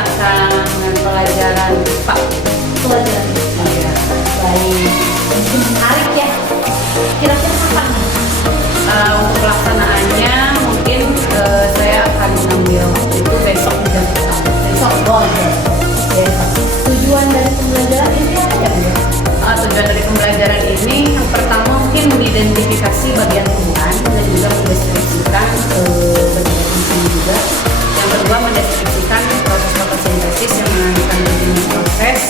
akan pelajaran IPA. Pelajaran. Iya. Baik. Mungkin menarik ya. Kira-kira kapan nih? Untuk pelaksanaannya mungkin saya akan mengambil waktu itu besok di jam pertama. Besok boleh. Besok. Tujuan dari pembelajaran ini apa ya, Bu? Tujuan dari pembelajaran ini yang pertama mungkin mengidentifikasi bagian tumbuhan dan juga mendeskripsikan bagian fungsinya juga. Yang kedua mendeskripsikan proses fotosintesis yang mengandungkan berbagai proses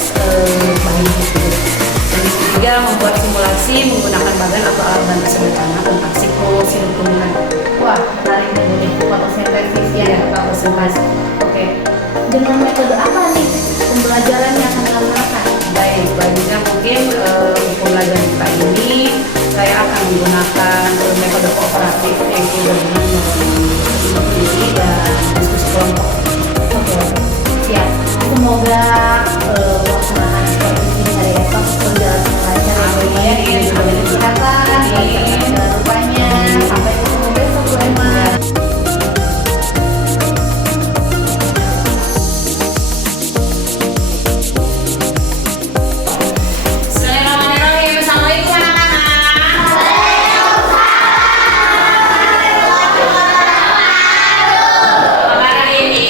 bahan tersebut. Dan yang ketiga membuat simulasi menggunakan bagan atau alat bantu sederhana tentang siklus hidup tumbuhan. Wah, menarik nih, Bu. Fotosintesis ya. Ya, fotosintesis. Oke. Dengan metode apa nih pembelajaran yang akan dilaksanakan? Baik, selanjutnya mungkin untuk pembelajaran IPA ini saya akan menggunakan metode kooperatif yaitu gabungan sendiri dan diskusi kelompok. Oke, siap. Semoga pelaksanaan seperti ini dari esok berjalan dengan lancar ya, Bu. Ya. Amin. Amin. Kesehatan, lancarkan segala rupanya. Sampai ketemu besok, Bu Emma. Bismillahirrahmanirrahim. Assalamualaikum anak-anak. Apa kabar hari ini?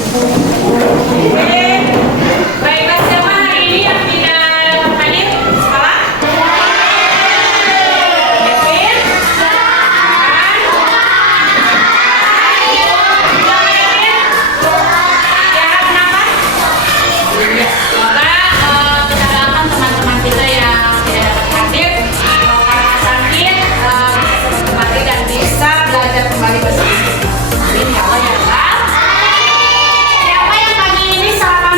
Oke. Baiklah, siapa hari ini yang tidak hadir ke sekolah? Kevin? Tiara, kenapa? Semoga kita doakan teman-teman kita yang tidak dapat hadir karena sakit bisa sembuh kembali dan bisa belajar kembali bersama. Amin ya Allah ya Rabbal. Siapa yang pagi ini sarapan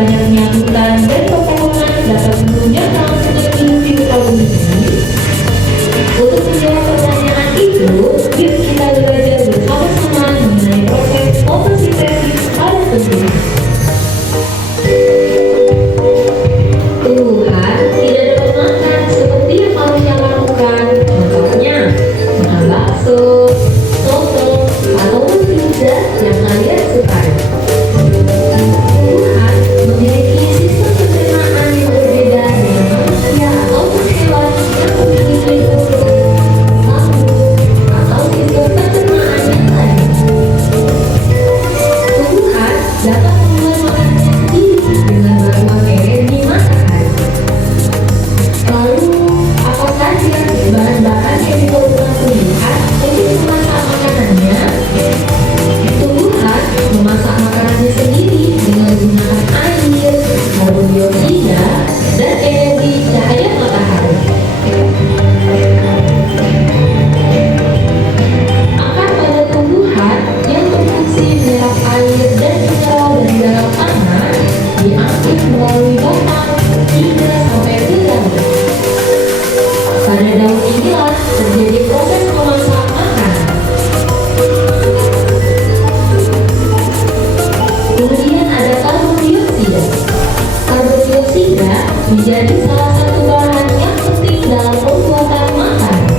banyaknya hutan dan pepohonan dapat menunjang kelangsungan hidup di muka bumi ini? Untuk menjawab pertanyaan itu, yuk kita belajar bersama-sama mengenai proses fotosintesis pada tumbuhan. Tumbuhan tidak dapat makan seperti yang manusia lakukan, contohnya makan bakso, soto, atau pizza yang kalian sukai. Tumbuhan memiliki sistem pencernaan yang berbeda dengan manusia ataupun hewan yang memiliki mulut, lambung, atau sistem pencernaan yang lain. Tumbuhan dapat membuat makanannya sendiri dengan bantuan energi matahari. Lalu, apa saja bahan-bahan yang diperlukan tumbuhan untuk memasak makanannya? Tumbuhan memasak makanannya sendiri dengan menggunakan air, karbon dioksida, dan energi cahaya matahari. Akar pada tumbuhan yang berfungsi menyerap air dan mineral dari dalam tanah diangkut melalui batang hingga sampai ke daun. Pada daun inilah terjadi proses memasak makanan. Kemudian ada karbon dioksida. Karbon dioksida menjadi salah satu bahan yang penting dalam pembuatan makanan.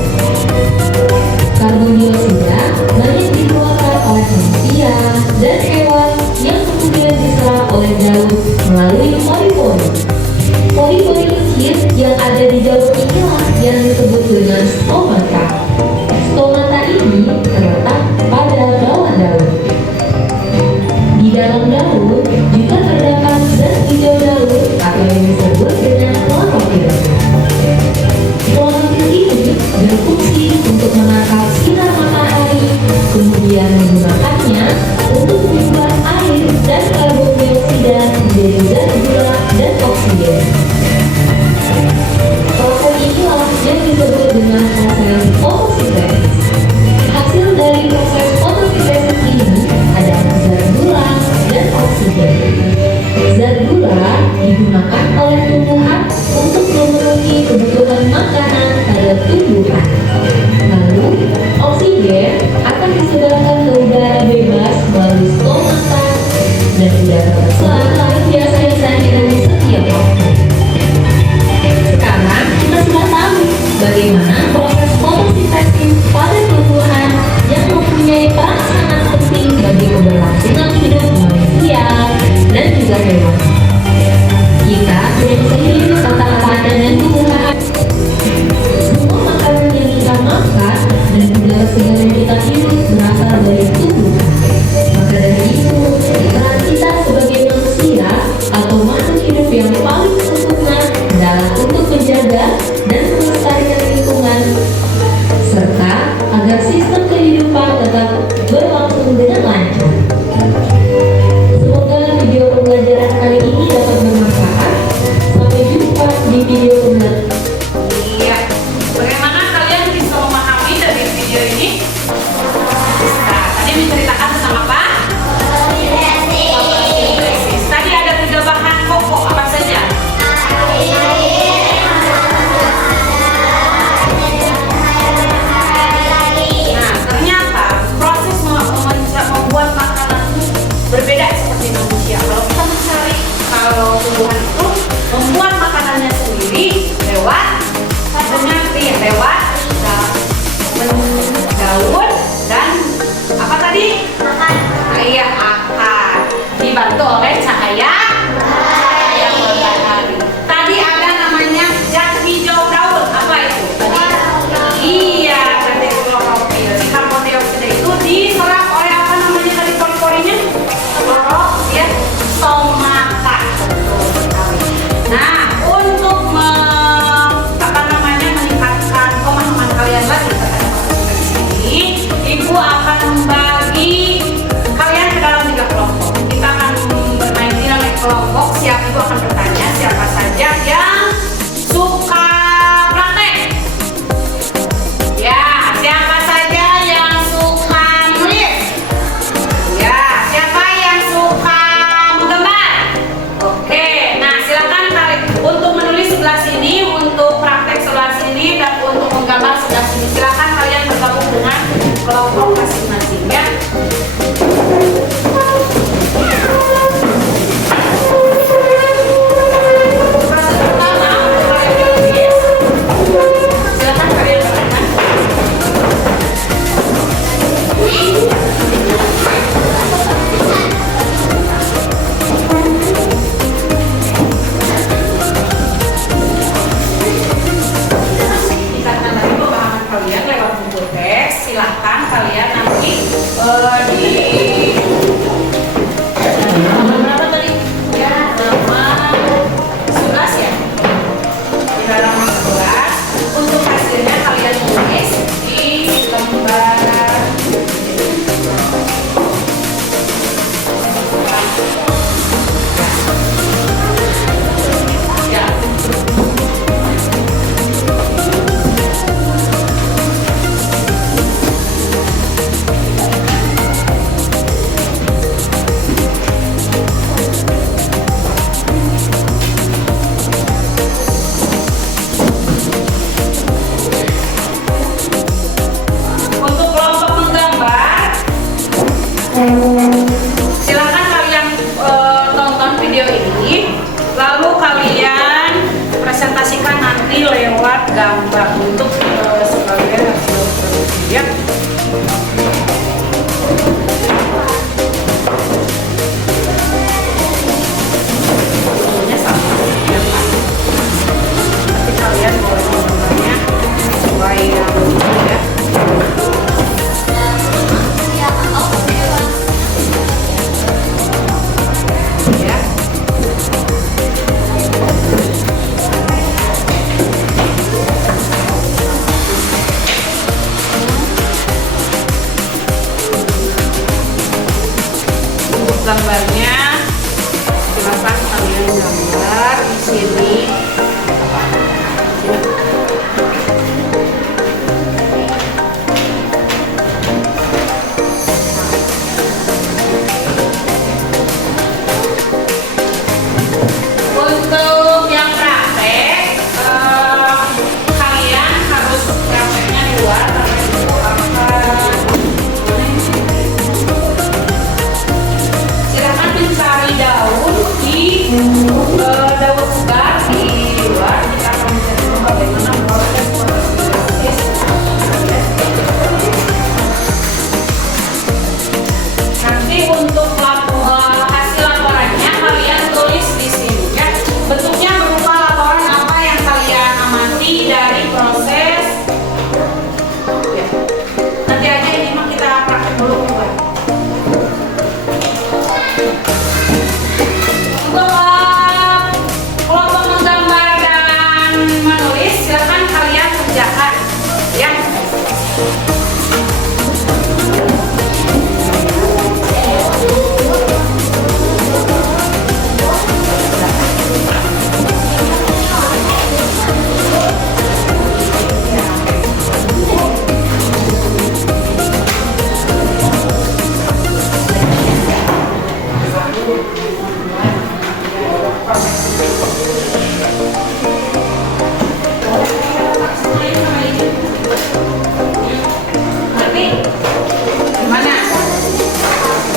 Karbon dioksida banyak dikeluarkan oleh manusia dan hewan yang kemudian diserap oleh daun melalui pori-pori. Pori-pori kecil yang ada di daun inilah yang disebut dengan stomata. Stomata ini terletak pada bawah daun. Di dalam daun juga terdapat zat hijau daun atau yang disebut dengan klorofil. Klorofil ini berfungsi untuk menangkap sinar matahari, kemudian menggunakannya untuk mengubah air dan karbon dioksida menjadi zat gula dan oksigen. Proses inilah yang disebut dengan proses fotosintesis. Hasil dari proses fotosintesis ini adalah zat gula dan oksigen. Zat gula digunakan oleh tumbuhan untuk memenuhi kebutuhan makanan pada tumbuhan. Lalu, oksigen akan disebarkan ke udara bebas melalui stomata dan udara tersebut biasanya hidup setiap waktu. Sekarang kita sudah tahu bagaimana proses fotosintesis pada tumbuhan yang mempunyai peran sangat penting bagi keberlangsungan hidup manusia dan juga hewan. Kita tidak bisa hidup tanpa makanan dan tumbuhan. Semua makanan yang kita makan dan juga segala yang kita hidup berasal dari tumbuhan. Maka dari itu, peran kita sebagai manusia atau makhluk hidup yang paling sempurna adalah untuk menjaga dan melestarikan lingkungan serta agar sistem kehidupan tetap berlangsung dengan lancar. Semoga video pembelajaran kali ini dapat bermanfaat. Sampai jumpa di video pembelajaran. Iya, bagaimana kalian bisa memahami dari video ini? Nah, tadi menceritakan tentang apa? Fotosintesis. Tadi ada 3 bahan pokok, apa saja? Nah, ternyata proses membuat makanan itu berbeda seperti manusia. Kalau tumbuhan itu membuat makanannya sendiri lewat daun dan apa tadi? Iya, akar dibantu oleh cahaya matahari. Tadi ada namanya zat hijau daun, apa itu? Iya, zat klorofil. Si karbon dioksida itu diserap oleh apa namanya tadi pori-porinya? Ya, stomata. Nah, untuk meningkatkan pemahaman kalian lagi terhadap fotosintesis ini, Ibu akan membagi kalian ke dalam 3 kelompok. Kita akan bermain dinamik kelompok. Ibu akan bertanya siapa saja yang suka praktek. Ya, siapa saja yang suka nulis. Ya, siapa yang suka menggambar. Oke. video ini, lalu kalian presentasikan nanti lewat gambar untuk sebagai hasil produksi ya. Bentuknya sama ya kan? Tapi kalian boleh menggambarnya sesuai yang ini ya. Ya. Untuk gambarnya silakan kalian gambar di sini. Untuk yang praktek, kalian harus prakteknya di luar karena itu akan silakan mencari daun di daun segar di luar. Kita akan menjelaskan bagaimana proses fotosintesis. Nanti untuk hasil laporannya kalian tulis di sini ya. Bentuknya berupa laporan apa yang kalian amati dari proses. Ya. Nanti aja ini mah kita praktek dulu juga. Untuk kelompok menggambar dan menulis silakan kalian kerjakan ya. Ngerti? Gimana?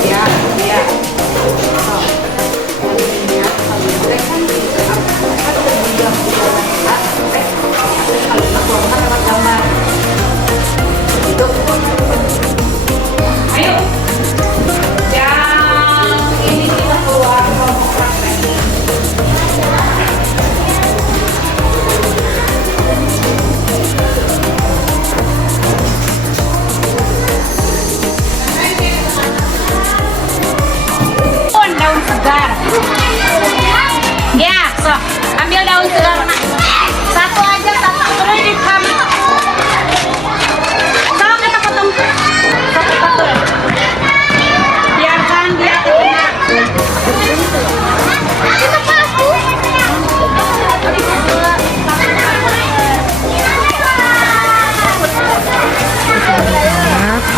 Ya, ya. Oh. Intinya kalian kan kalian keluarkan lewat gambar. Gitu. Ayo. Yang ini kita keluar kelompok praktek. Daun segar. Ya, so ambil daun segar nak. Satu aja, satu terus diambil. Kalau kita potong satu-satu. Biarkan dia kena. Kita pasu.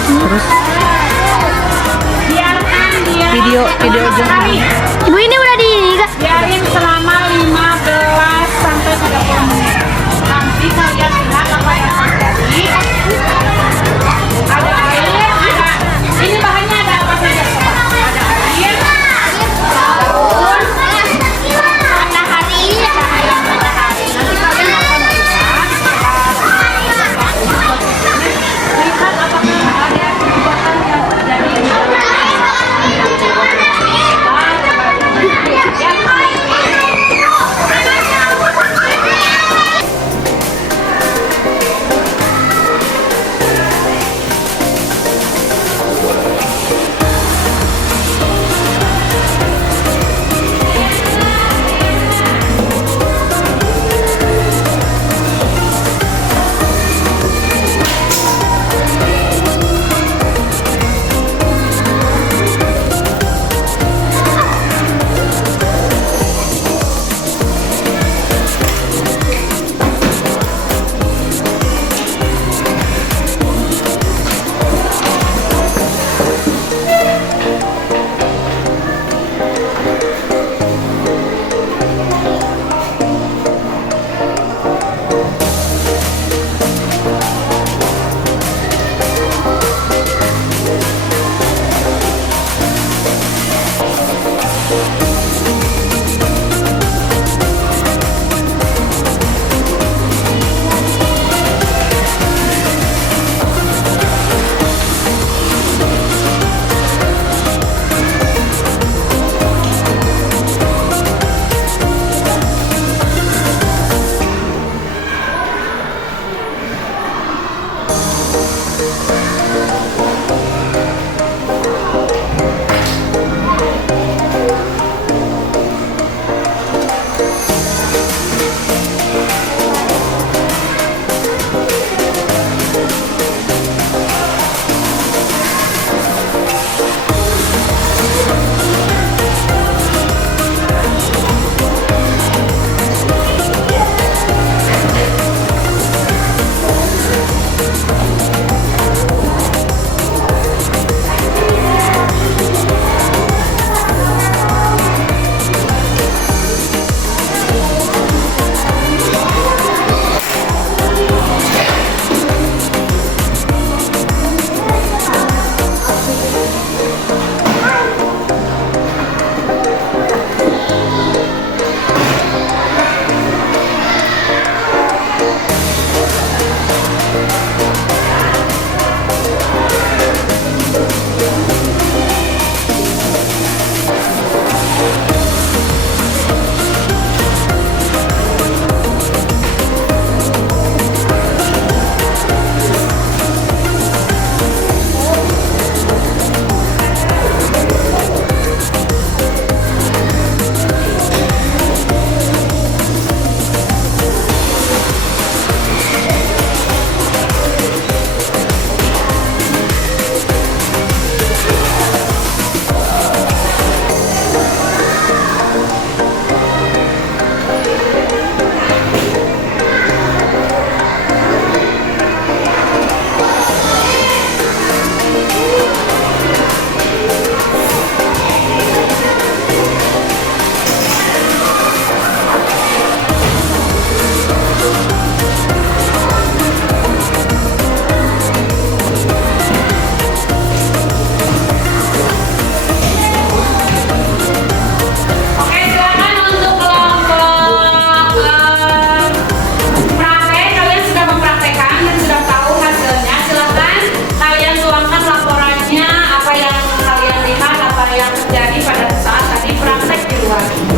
Terus Biarkan dia. video aja. Sekali. Ibu ini udah di Biarin selama 15 sampai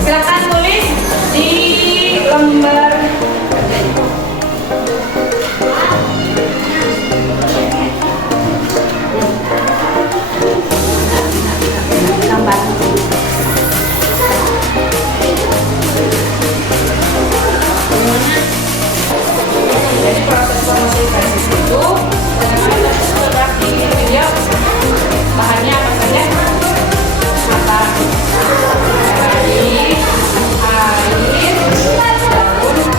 Silakan tulis di lembar kerjanya. Tambah. Jadi proses promosi tesis itu bagaimana tadi sudah di video bahannya apa saja? Mata, air, daun,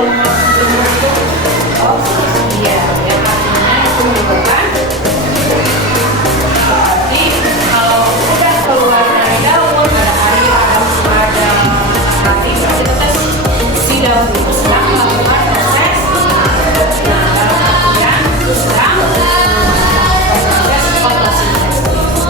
berbentuk iya, yang artinya itu menyebabkan berarti kalau udah keluar dari daun, ada air, ada hati, berarti tetap si daun itu sedang melakukan proses dalam artian sedang melakukan proses fotosintesis.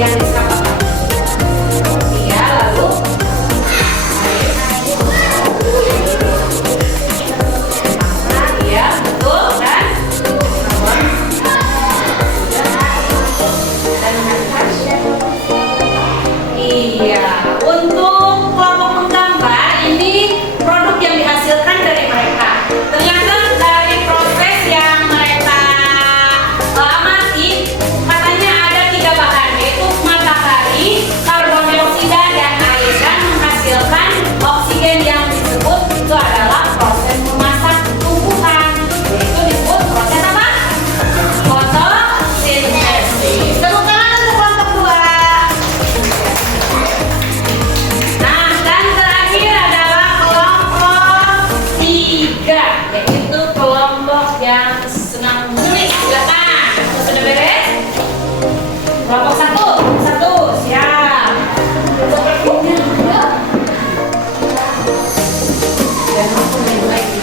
yang diserap apa? Iya, lalu iya, betul kan? Iya, untuk kelompok menggambar ini produk yang dihasilkan dari mereka. Ternyata dari proses yang mereka amati, katanya ada 3 bahan, yaitu matahari, karbon dioksida, dan air, dan menghasilkan oksigen yang disebut itu adalah proses memasak tumbuhan, yaitu disebut proses apa? Fotosintesis. Tepuk tangan untuk kelompok 2. Nah, dan terakhir adalah kelompok 3, yaitu kelompok yang senang menulis. Silakan, sudah beres? Kelompok 1, siap. Dan aku main lagi.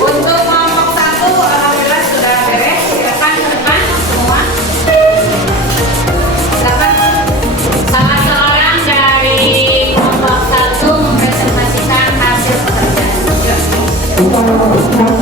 Untuk kelompok 1, alhamdulillah sudah beres. Silakan ke depan semua. Silakan. Salah seorang dari kelompok 1 mempresentasikan hasil pekerjaan. Assalamualaikum.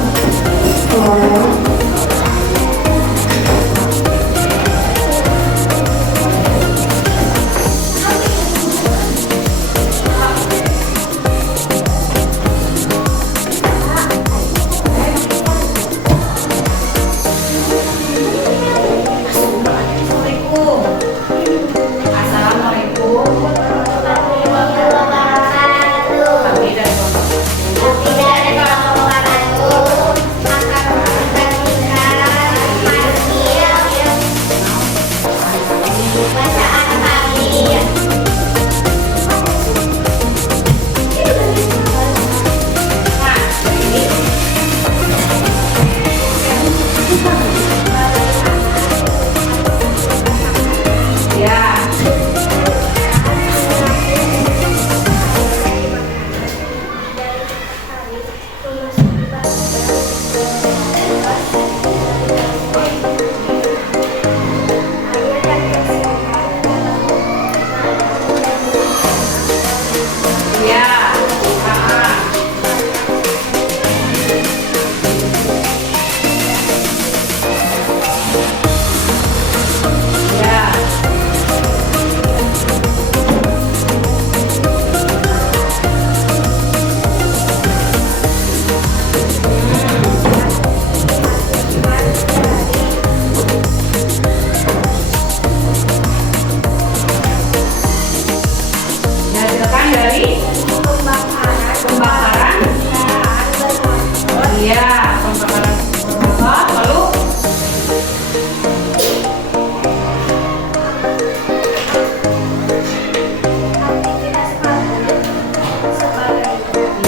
Kami dari kelompok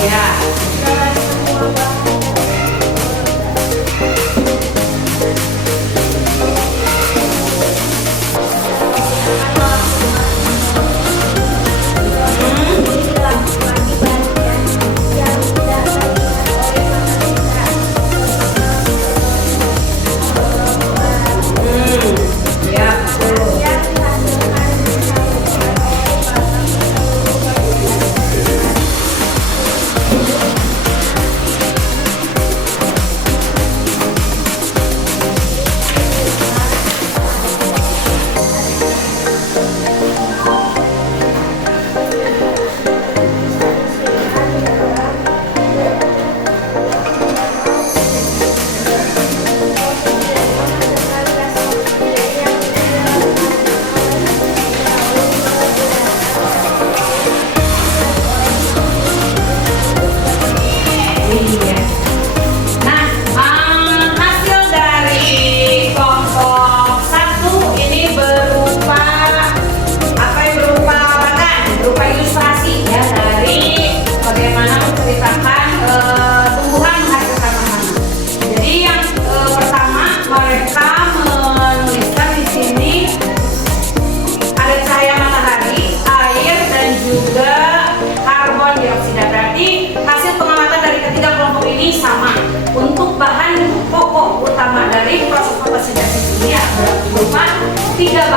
Ya.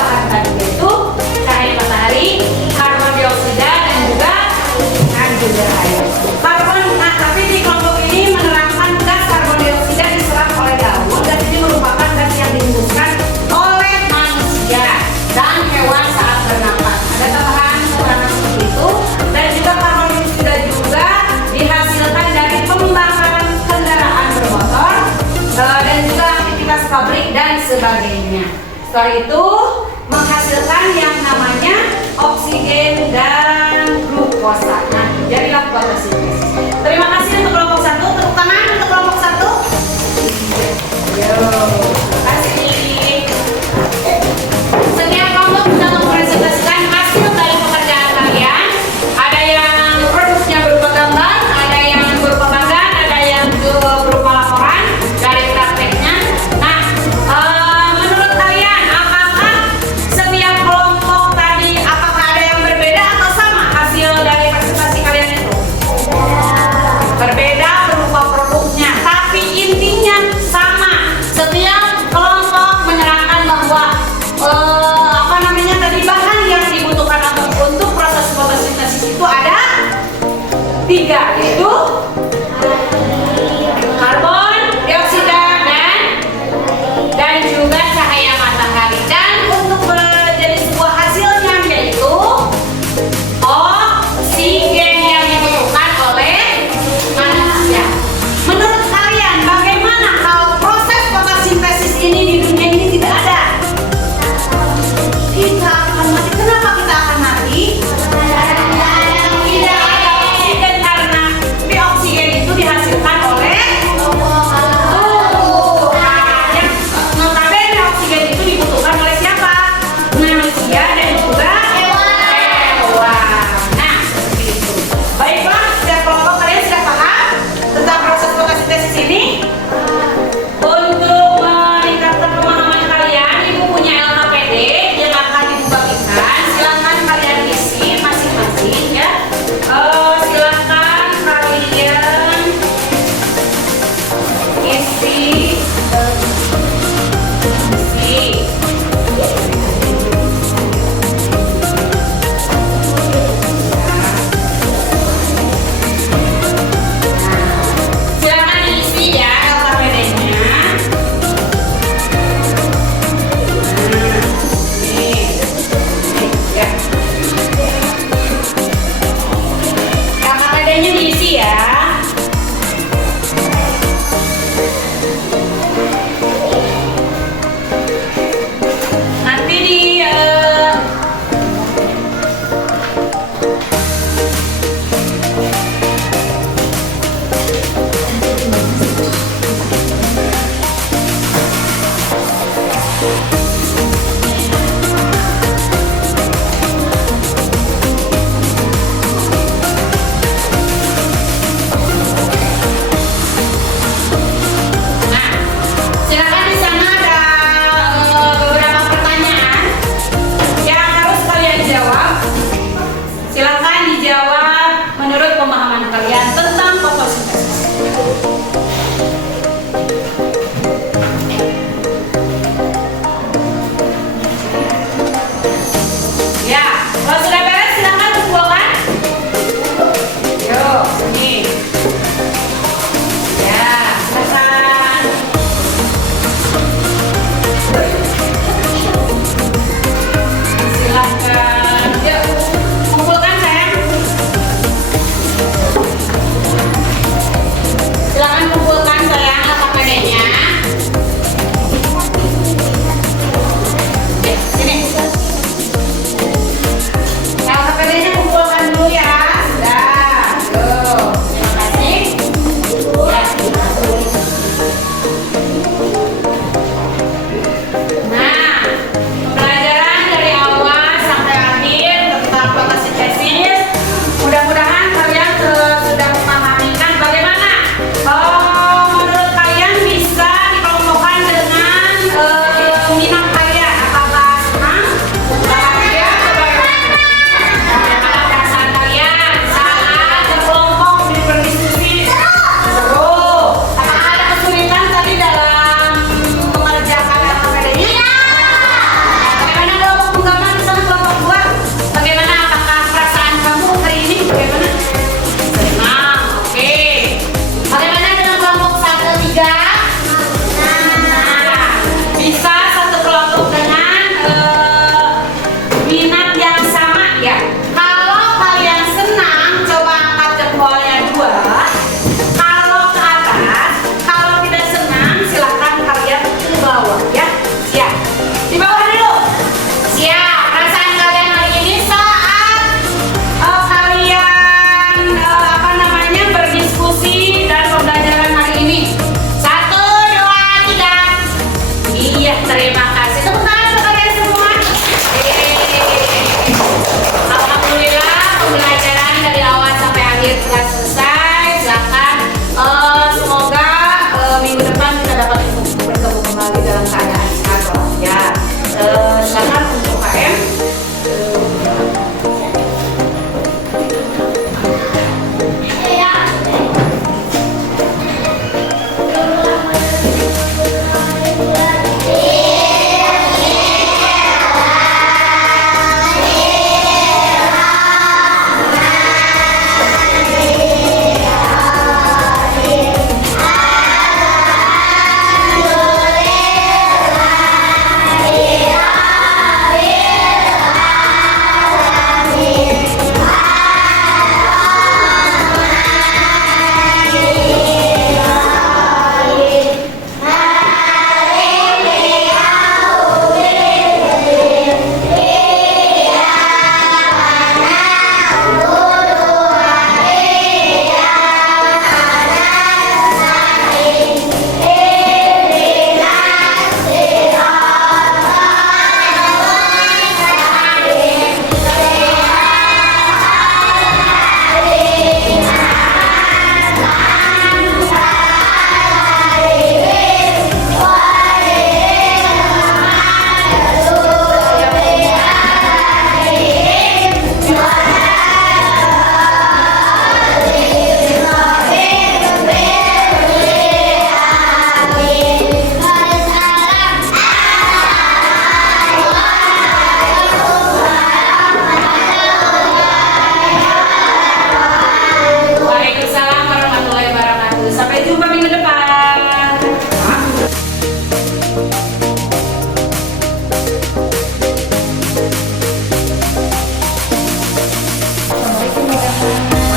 bahan tadi yaitu cahaya matahari, karbon dioksida dan juga air. Nah, tapi di kelompok ini menerangkan gas karbon dioksida diserap oleh daun. Gas ini merupakan gas yang dihembuskan oleh manusia dan hewan saat bernapas. Ada tambahan keterangan seperti itu. Dan juga karbon dioksida juga dihasilkan dari pembakaran kendaraan bermotor dan juga aktivitas pabrik dan sebagainya. Setelah itu menghasilkan yang namanya oksigen dan glukosa. Nah, jadilah fotosintesis. Terima kasih untuk kelompok 1. Tepuk tangan untuk kelompok 1. Yo, terima kasih. Setiap kelompok sudah mempresentasikan hasil dari pekerjaan kalian. Ada yang produknya berupa gambar, ada yang berupa magang, ada yang berupa laporan dari prakteknya. Nah, menurut kalian apakah setiap kelompok tadi apakah ada yang berbeda atau sama hasil dari presentasi kalian itu? Berbeda berupa produknya, tapi intinya sama. Setiap kelompok menerangkan bahwa bahan yang dibutuhkan untuk proses fotosintesis itu ada 3, yaitu karbon dioksida dan juga cahaya matahari. Dan untuk menjadi sebuah hasilnya yaitu oksigen yang dibutuhkan oleh manusia. Menurut kalian bagaimana kalau proses fotosintesis ini di dunia ini tidak ada? Kita akan mati. Kenapa kita akan mati? Tidak ada oksigen karena oksigen itu dihasilkan oleh tubuh. Nah, yang notabene oksigen itu dibutuhkan oleh siapa? Manusia dan juga hewan. Nah, seperti itu. Baiklah, setiap kelompok kalian sudah paham tentang proses fotosintesis ini? Untuk meningkatkan pemahaman kalian, Ibu punya LKPD yang akan Ibu bagikan. Silakan kalian isi masing-masing ya. Silakan kalian isi. Silakan isi ya LKPD-nya. Ya. LKPD-nya diisi ya. Nanti di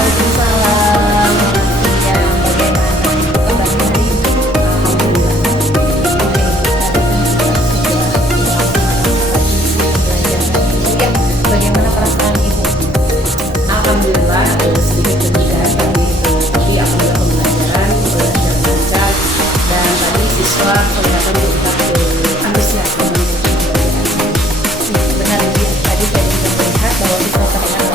Waalaikumsalam. Ya, bagaimana kabar hari ini? Alhamdulillah. Oke, ya, bagaimana perasaan ibu? Alhamdulillah sedikit deg-degan tapi alhamdulillah pembelajaran lancar dan tadi siswa kelihatan terlihat antusias dengan pembelajaran. Benar ibu, tadi saya juga melihat bahwa siswa terlihat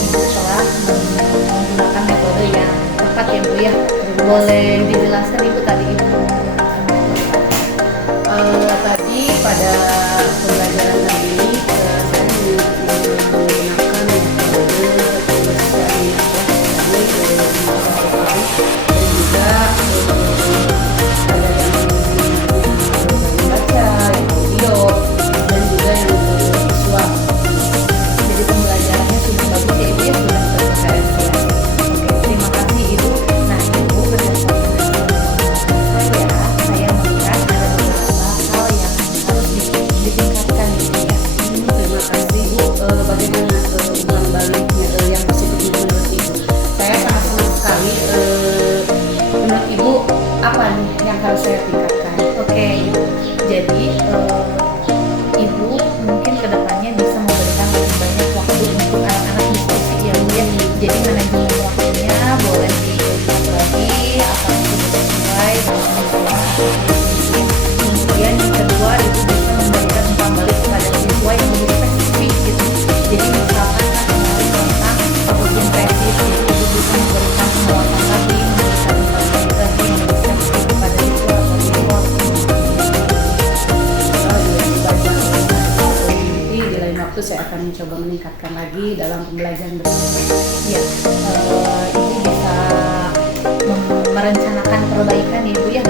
ibu telah menggunakan metode yang tepat ya bu ya. Boleh dijelaskan ibu tadi ibu menggunakan metode apa? Tadi pada pembelajaran kali ini saya menggunakan metode kebersihan ya, dari dan juga ada yang membaca, yang audio dan juga yang visual. Jadi pembelajarannya sudah bagus ya ibu ya, sudah terreferensiasi. Oke, terima kasih ibu. Nah ibu berdasarkan saya melihat ada beberapa hal yang harus ditingkatkan gitu ya. Terima kasih Bu. Bagaimana umpan baliknya yang positif menurut Ibu? Saya sangat senang sekali. Menurut Ibu apa nih yang harus saya tingkatkan? Oke, jadi ibu mungkin kedepannya bisa memberikan lebih banyak waktu untuk anak-anak diskusi ya bu ya. Jadi manajemen waktunya boleh dilihat lagi apakah sudah sesuai dengan kemudian yang kedua ibu bisa memberikan umpan balik kepada siswa yang lebih spesifik gitu. Jadi misalkan kan kemarin tentang ujian tesis, jadi ibu bisa memberikan penjelasan lagi, memberikan umpan balik lagi yang lebih spesifik kepada siswa atau siswa. Nanti di lain waktu saya akan mencoba meningkatkan lagi dalam pembelajaran bersama. Ya, ibu bisa merencanakan perbaikan ya ibu ya